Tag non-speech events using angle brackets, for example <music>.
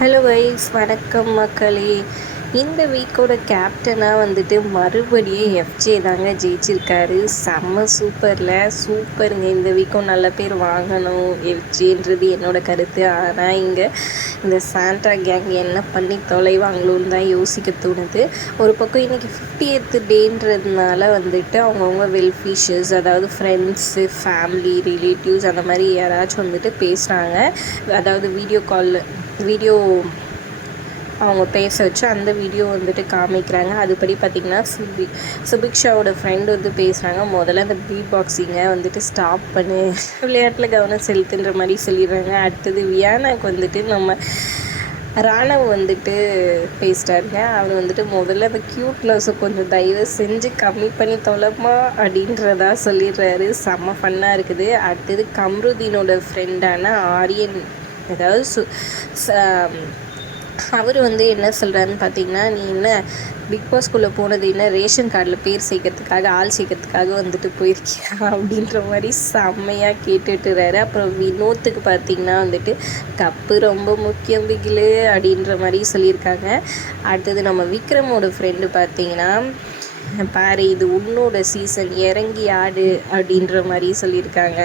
Hello wise வணக்கம் மக்களே. இந்த வீக்கோட கேப்டனாக வந்துட்டு மறுபடியும் எஃப்ஜே தாங்க ஜெயிச்சிருக்காரு. செம்ம சூப்பரில் சூப்பருங்க இந்த வீக்கும் நல்ல பேர் வாங்கணும் எஃப்ஜேன்றது என்னோட கருத்து. ஆனால் இங்கே இந்த சாண்டா கேங் என்ன பண்ணி தொலைவாங்களோன்னு தான் யோசிக்க தோணுது. ஒரு பக்கம் இன்றைக்கி ஃபிஃப்டியத்து டேன்றதுனால வந்துட்டு அவங்கவுங்க வெல்ஃபிஷஸ் அதாவது ஃப்ரெண்ட்ஸு ஃபேமிலி ரிலேட்டிவ்ஸ் அந்த மாதிரி யாராச்சும் வந்துட்டு பேசுகிறாங்க அதாவது வீடியோ காலில் வீடியோ அவங்க பேச வச்சு அந்த வீடியோ வந்துட்டு காமிக்கிறாங்க. அதுபடி பார்த்திங்கன்னா சுபி சுபிக்ஷாவோட ஃப்ரெண்டு வந்து பேசுகிறாங்க முதல்ல அந்த பீ பாக்ஸிங்கை வந்துட்டு ஸ்டாப் பண்ணு. விளையாட்டில் கவனம் செலுத்துன்ற மாதிரி சொல்லிடுறாங்க. அடுத்தது வியானாக்கு வந்துட்டு நம்ம ராணவ் வந்துட்டு பேசிட்டாருங்க அவர் வந்துட்டு முதல்ல அந்த க்யூட்னஸை கொஞ்சம் தயவு செஞ்சு கம்மி பண்ணி தொலைமா அப்படின்றதா சொல்லிடுறாரு. செம்ம ஃபன்னாக இருக்குது. அடுத்தது கம்ருதீனோட ஃப்ரெண்டான ஆரியன் அதாவது சு அவர் வந்து என்ன சொல்கிறாருன்னு பார்த்தீங்கன்னா நீ என்ன பிக் பாஸ்குள்ளே போனது என்ன? ரேஷன் கார்டில் பேர் சேர்க்கறதுக்காக ஆள் சேர்க்கறதுக்காக வந்துட்டு போயிருக்கியா? <laughs> அப்படின்ற மாதிரி செம்மையாக கேட்டுட்டுறாரு. அப்புறம் வினோத்துக்கு பார்த்தீங்கன்னா வந்துட்டு கப்பு ரொம்ப முக்கியம் பிகிலு அப்படின்ற மாதிரி சொல்லியிருக்காங்க. அடுத்தது நம்ம விக்ரமோட ஃப்ரெண்டு பார்த்தீங்கன்னா பாரு இது உன்னோட சீசன் இறங்கி ஆடு அப்படின்ற மாதிரி சொல்லியிருக்காங்க.